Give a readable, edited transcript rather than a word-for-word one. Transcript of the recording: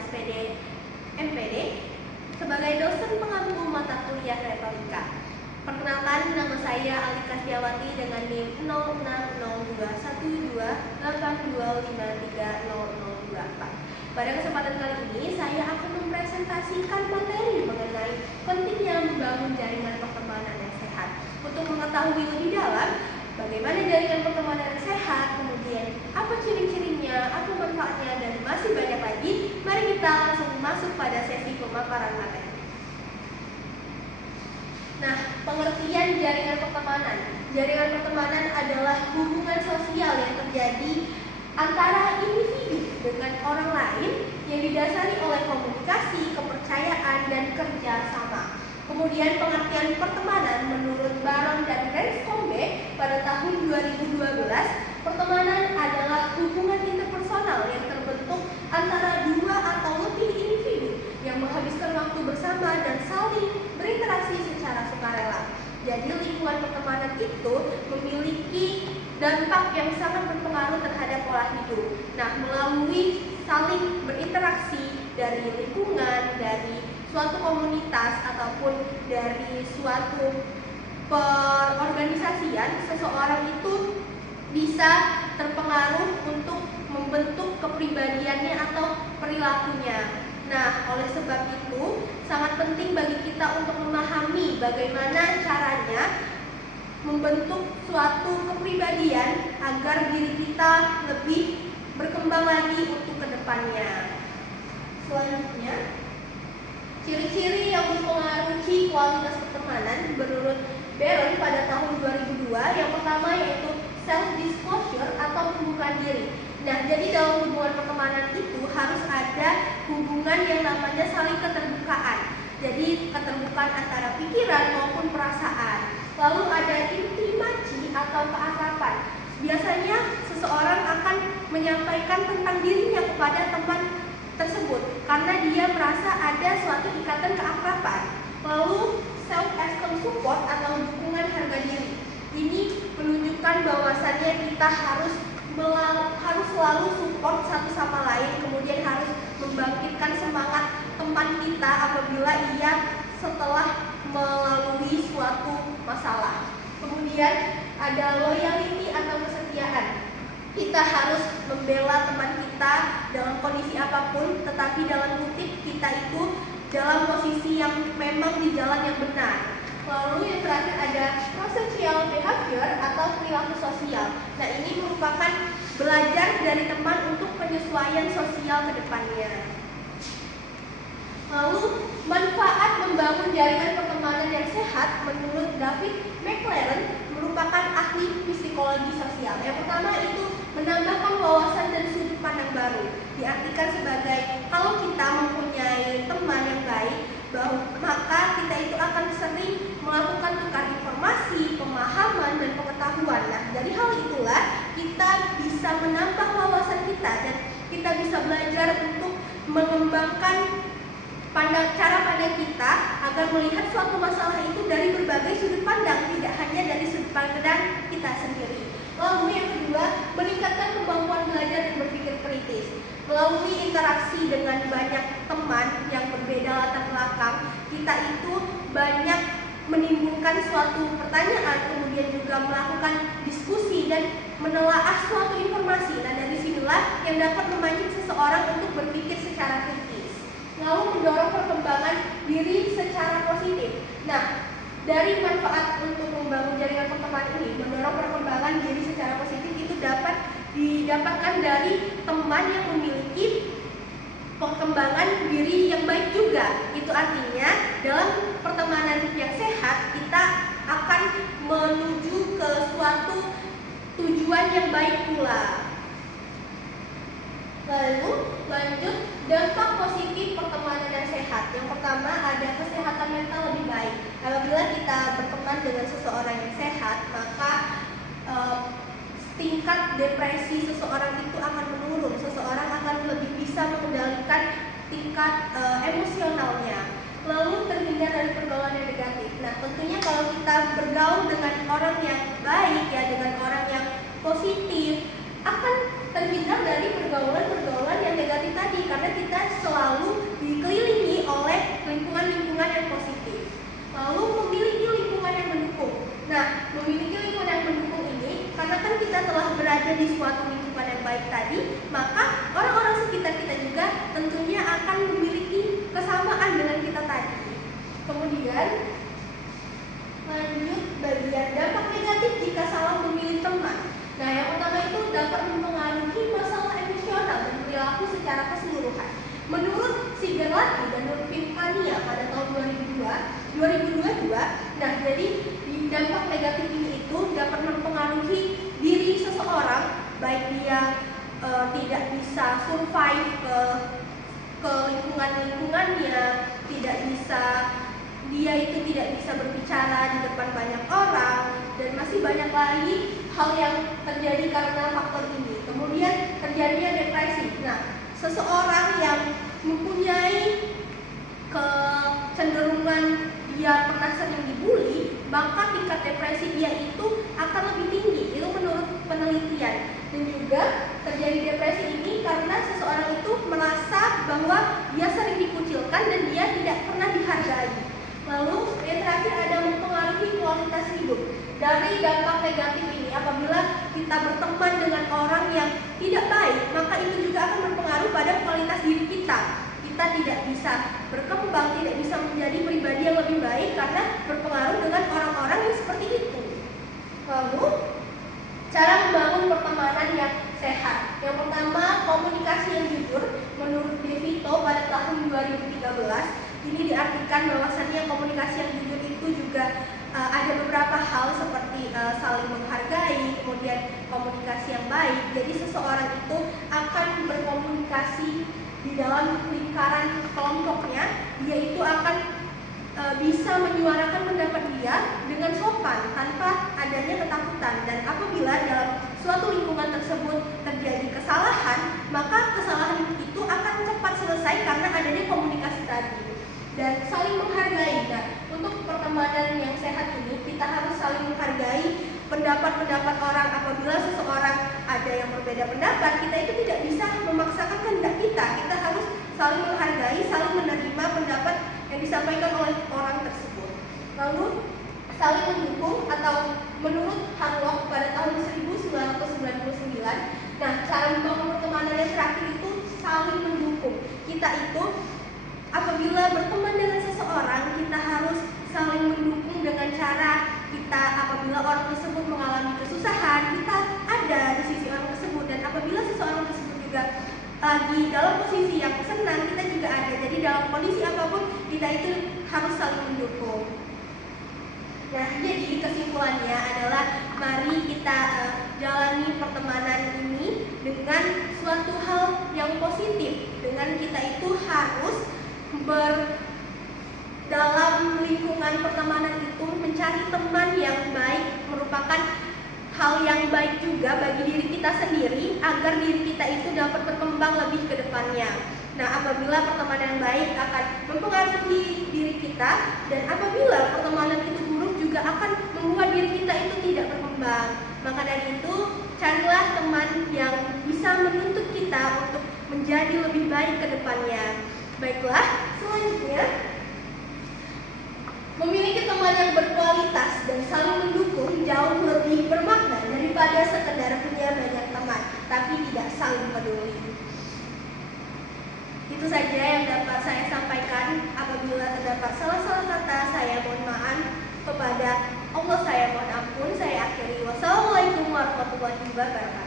SPD MPD sebagai dosen pengampu mata kuliah retorika. Perkenalkan, nama saya Alika Setiawati dengan NIM 06021282530024. Pada kesempatan kali ini, saya akan mempresentasikan materi mengenai pentingnya membangun jaringan pertemanan yang sehat. Untuk mengetahui lebih dalam bagaimana jaringan pertemanan yang sehat, kemudian apa ciri-cirinya, apa manfaatnya, dan masih banyak lagi, mari kita langsung masuk pada sesi pemaparan materi. Nah, pengertian jaringan pertemanan. Jaringan pertemanan adalah hubungan sosial yang terjadi antara individu dengan orang lain yang didasari oleh komunikasi, kepercayaan, dan kerja sama. Kemudian pengertian pertemanan menurut Baron dan Renscombe pada tahun 2012, pertemanan adalah hubungan interpersonal yang terbentuk antara dua atau lebih individu yang menghabiskan waktu bersama dan saling berinteraksi secara sukarela. Jadi lingkungan pertemanan itu memiliki dampak yang sangat berpengaruh terhadap pola hidup. Nah, melalui saling berinteraksi dari lingkungan, dari suatu komunitas ataupun dari suatu perorganisasian, seseorang itu bisa terpengaruh untuk membentuk kepribadiannya atau perilakunya. Nah, oleh sebab itu sangat penting bagi kita untuk memahami bagaimana caranya membentuk suatu kepribadian agar diri kita lebih berkembang lagi untuk kedepannya. Selanjutnya, ciri-ciri yang mempengaruhi kualitas pertemanan menurut Baron pada tahun 2002, yang pertama yaitu self-disclosure atau pembukaan diri. Nah, jadi dalam hubungan pertemanan itu harus ada hubungan yang namanya saling keterbukaan. Jadi keterbukaan antara pikiran maupun perasaan. Lalu ada intimasi atau keakraban. Biasanya seseorang akan menyampaikan tentang dirinya kepada teman tersebut karena dia merasa ada suatu ikatan keakraban. Lalu self-esteem support atau dukungan harga diri. Ini menunjukkan bahwasannya kita harus selalu support satu sama lain, kemudian harus membangkitkan semangat teman kita apabila ia setelah melalui suatu masalah. Kemudian ada loyalty atau kesetiaan. Kita harus membela teman kita dalam kondisi apapun, tetapi dalam kutip kita itu dalam posisi yang memang di jalan yang benar. Lalu yang terakhir ada prosocial behavior atau perilaku sosial. Nah, ini merupakan belajar dari teman untuk penyesuaian sosial ke depannya. Lalu manfaat membangun jaringan pertemanan yang sehat menurut David McLaren merupakan ahli psikologi sosial. Yang pertama itu menambahkan wawasan dan sudut pandang baru. Diartikan sebagai kalau kita mempunyai teman yang baik, maka kita itu akan sering melakukan tukar informasi, pemahaman, dan pengetahuan. Nah, dari hal itulah kita bisa menambah wawasan kita dan kita bisa belajar untuk mengembangkan cara pandang kita agar melihat suatu masalah itu dari berbagai sudut pandang, tidak hanya dari sudut pandang kita sendiri. Lalu yang kedua, meningkatkan kemampuan belajar dan berpikir kritis. Melalui interaksi dengan banyak teman yang berbeda latar belakang, kita itu banyak menimbulkan suatu pertanyaan, kemudian juga melakukan diskusi dan menelaah suatu informasi. Nah, dari sinilah yang dapat memancing seseorang untuk berpikir secara kritis. Lalu mendorong perkembangan diri secara positif. Nah, dari manfaat untuk membangun jaringan pertemanan ini, mendorong perkembangan diri secara positif itu dapat didapatkan dari teman yang memiliki perkembangan diri yang baik juga. Itu artinya dalam pertemanan yang sehat kita akan menuju ke suatu tujuan yang baik pula. Lalu lanjut, dampak positif pertemanan yang sehat. Yang pertama ada kesehatan mental lebih baik. Apabila kita berteman dengan seseorang yang sehat, maka tingkat depresi seseorang itu akan menurun. Seseorang akan lebih bisa mengendalikan tingkat emosionalnya. Lalu terhindar dari pergaulan yang negatif. Nah, tentunya kalau kita bergaul dengan orang yang baik, ya, dengan orang yang positif, akan terhindar dari pergaulan-pergaulan yang negatif tadi, karena kita selalu di suatu lingkungan yang baik tadi, maka orang-orang sekitar kita juga tentunya akan memiliki kesamaan dengan kita tadi. Kemudian lanjut bagian dampak negatif jika salah memilih teman. Nah, yang pertama itu dapat mempengaruhi masalah emosional dan perilaku secara keseluruhan. Menurut Sigerlati dan Nurfinkania pada tahun 2022, nah jadi di dampak negatif ini itu dapat mempengaruhi diri seseorang, baik dia tidak bisa survive ke lingkungannya, dia itu tidak bisa berbicara di depan banyak orang, dan masih banyak lagi hal yang terjadi karena faktor ini. Kemudian terjadinya depresi. Nah, seseorang yang mempunyai kecenderungan dia pernah sering dibully, maka tingkat depresi dia itu akan lebih tinggi. Itu menurut penelitian. Dan juga terjadi depresi ini karena seseorang itu merasa bahwa dia sering dikucilkan dan dia tidak pernah dihargai. Lalu yang terakhir ada mempengaruhi kualitas hidup. Dari dampak negatif ini, apabila kita berteman dengan orang yang tidak baik, maka itu juga akan berpengaruh pada kualitas diri kita. Kita tidak bisa berkembang, tidak bisa menjadi pribadi yang lebih baik karena berpengaruh dengan orang-orang yang seperti itu. Lalu, cara membangun pertemanan yang sehat. Yang pertama, komunikasi yang jujur. Menurut DeVito pada tahun 2013, ini diartikan bahwasannya komunikasi yang jujur itu juga ada beberapa hal seperti saling menghargai, kemudian komunikasi yang baik. Jadi seseorang itu akan berkomunikasi di dalam lingkaran kelompoknya, dia itu akan bisa menyuarakan pendapat dia dengan sopan tanpa adanya ketakutan. Dan apabila dalam suatu lingkungan tersebut terjadi kesalahan, maka kesalahan itu akan cepat selesai karena adanya komunikasi tadi. Dan saling menghargai. Nah, untuk pertemanan yang sehat ini kita harus saling menghargai pendapat-pendapat orang. Apabila seseorang ada yang berbeda pendapat, kita itu tidak bisa memaksakan kehendak kita. Kita harus saling menghargai, saling menerima pendapat yang disampaikan oleh orang tersebut. Lalu saling mendukung, atau menurut Harlock pada tahun 1999, nah cara membangun pertemanan yang terakhir itu saling mendukung. Kita itu apabila berteman dengan seseorang, kita harus saling mendukung dengan cara kita, apabila orang tersebut mengalami kesusahan, kita ada di sisi orang tersebut. Dan apabila seseorang tersebut juga lagi dalam posisi yang senang, kita juga ada. Jadi dalam kondisi apapun, kita itu harus saling mendukung. Nah, jadi kesimpulannya adalah mari kita jalani pertemanan ini dengan suatu hal yang positif. Dengan kita itu harus dalam lingkungan pertemanan itu mencari teman yang baik merupakan hal yang baik juga bagi diri kita sendiri agar diri kita itu dapat berkembang lebih ke depannya. Nah, apabila pertemanan yang baik akan mempengaruhi diri kita, dan apabila pertemanan itu buruk juga akan membuat diri kita itu tidak berkembang. Maka dari itu, carilah teman yang bisa menuntut kita untuk menjadi lebih baik ke depannya. Baiklah, selanjutnya, memiliki teman yang berkualitas dan saling mendukung jauh lebih bermakna daripada sekedar punya banyak teman tapi tidak saling peduli. Itu saja yang dapat saya sampaikan. Apabila terdapat salah-salah kata, saya mohon maaf. Kepada Allah saya mohon ampun. Saya akhiri. Wassalamualaikum warahmatullahi wabarakatuh.